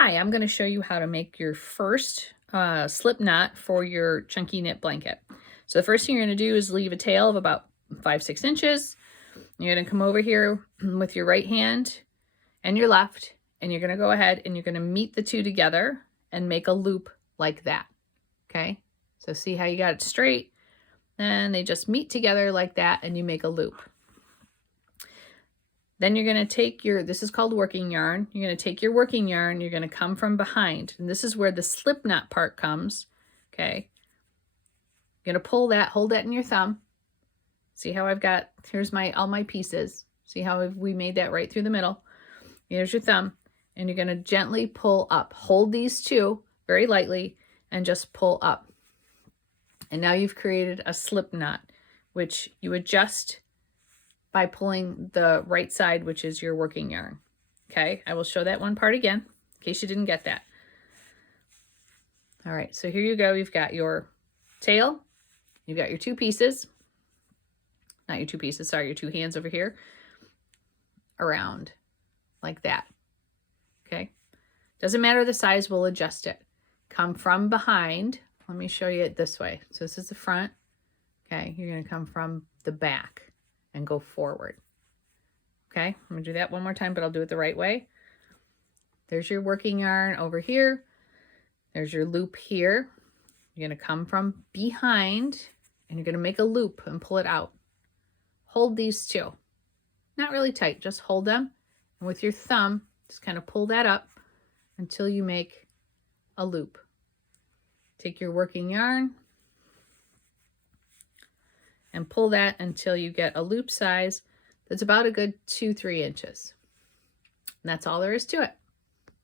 Hi, I'm going to show you how to make your first slip knot for your chunky knit blanket. So the first thing you're going to do is leave a tail of about 5-6 inches. You're going to come over here with your right hand and your left, and you're going to go ahead and you're going to meet the two together and make a loop like that. Okay, so see how you got it straight, and they just meet together like that, and you make a loop. Then you're going to take your, this is called working yarn. You're going to take your working yarn, you're going to come from behind. And this is where the slip knot part comes. Okay. You're going to pull that, hold that in your thumb. See how I've got, here's all my pieces. See how we made that right through the middle. Here's your thumb. And you're going to gently pull up. Hold these two very lightly and just pull up. And now you've created a slip knot, which you adjust by pulling the right side, which is your working yarn. Okay, I will show that one part again in case you didn't get that. All right, so here you go. You've got your tail, you've got your two pieces, not your two pieces, sorry, your two hands over here, around like that. Okay, doesn't matter the size, we'll adjust it. Come from behind. Let me show you it this way. So this is the front. Okay, you're going to come from the back and go forward. Okay, I'm gonna do that one more time, but I'll do it the right way. There's your working yarn over here. There's your loop here. You're gonna come from behind and you're gonna make a loop and pull it out. Hold these two. Not really tight, just hold them. And with your thumb, just kind of pull that up until you make a loop. Take your working yarn and pull that until you get a loop size that's about a good 2-3 inches. And that's all there is to it.